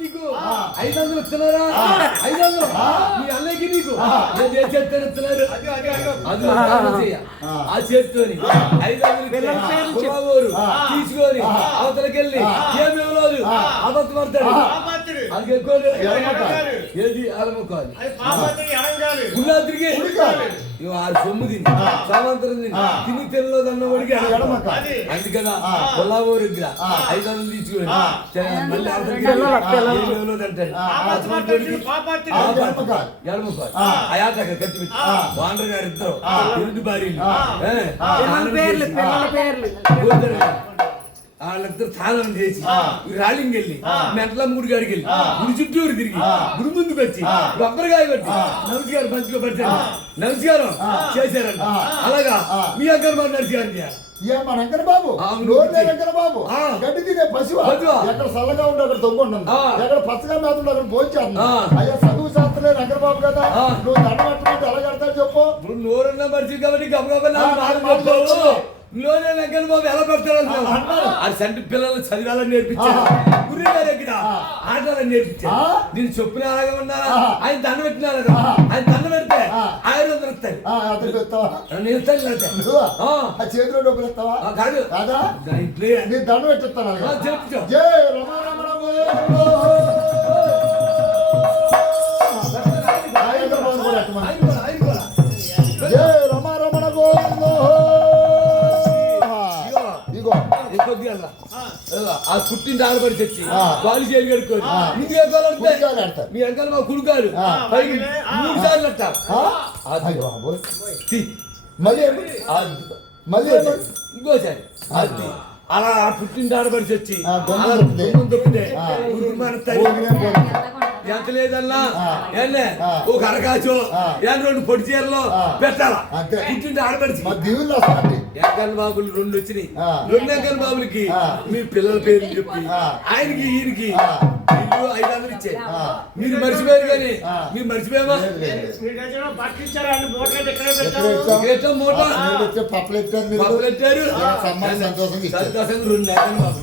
నీకు 500 ఇస్తున్నారా? 500 మీ అన్నయ్యకి నీకు చేస్తాను ఇస్తున్నారు. ఆ చేతితోని 500 తీసుకొని అవతలకెళ్ళి ఏమేమలేదు అబద్ధం పడతాడు. అది ఎక్కువ ఏది అలముకోవాలి గున్నా తిరిగి ఆ సొమ్ము తిని సామంతరం తిని తెల్లదు అన్నవాడికి అందుకనా కొల్లాబోరు 500 తీసుకుని మళ్ళీ అయాట ఖర్చు పెట్టి వాండర్ గారు ఇద్దరు రెండు భార్యలు వాళ్ళిద్దరు తాళం చేసి రాలింగ్ వెళ్ళి మెంటల మూడు గాడికి వెళ్ళి గుడి చుట్టూరు తిరిగి గుడి ముందుకు వచ్చి కొబ్బరికాయ పెట్టి నమస్కారం మంచిగా పట్టారు నమస్కారం చేశారంట. అలాగా మీ అక్కడ నడిచారు మన వెంకట బాబు వెంకట బాబు గడ్డి తినే పశువు ఎక్కడ చల్లగా ఉంటే అక్కడ తొంగుంటుంది, ఎక్కడ పచ్చగా మేత ఉంటే అక్కడ భోజనం. అయ్యా చదువు శాస్త్రలే వెంకట బాబు కదా, నువ్వు దండ పట్టుకుంటే ఎలా కడతాడు చెప్పు. నోరున్న మనిషి కాబట్టి గబగబా లోనే వెంకన్న బాబు ఎలా పెడతాడు అది సంటి పిల్లలు చదివాలని నేర్పించారు, గురి గారు ఎక్కడ ఆటలని నేర్పించారు. నేను చొప్పున అలాగే ఉన్నారా? ఆయన దండ పెట్టినారు, ఆయన దండ పెడితే 500 చేతిలో డబ్బులు ఇస్తావా? కాదు కాదా నీ దండ పెట్టిస్తాను. జై రమారమణ జై రమారమణ గోవిందో. ఆ పుట్టిన ఆడపడి తెచ్చి వాళ్ళు చేయాలి కడుక్కోరు. మీ వెనకాల మా కుడుకాలు పైకి 3 సార్లు అంటారు. మళ్ళీ ఇంకోసారి అది అలా పుట్టిన ఆడపడి తెచ్చి ఎంత లేదన్నా ఏనే ఒక అరకాచో ఏం 2 పొడి చీరలో పెట్టాలా పుట్టింటి ఆడపడిచి వెంకన్న బాబులు 2 వచ్చినాయి. 2 వెంకన్న బాబులకి మీ పిల్లల పేర్లు చెప్పి ఆయనకి ఈయనకి 500 ఇచ్చాయి. మీరు మర్చిపోయారు కానీ మీరు మర్చిపోయామా? మూట పప్పులు పెట్టారు సంతోషంగా 2 వెంకన్న బాబు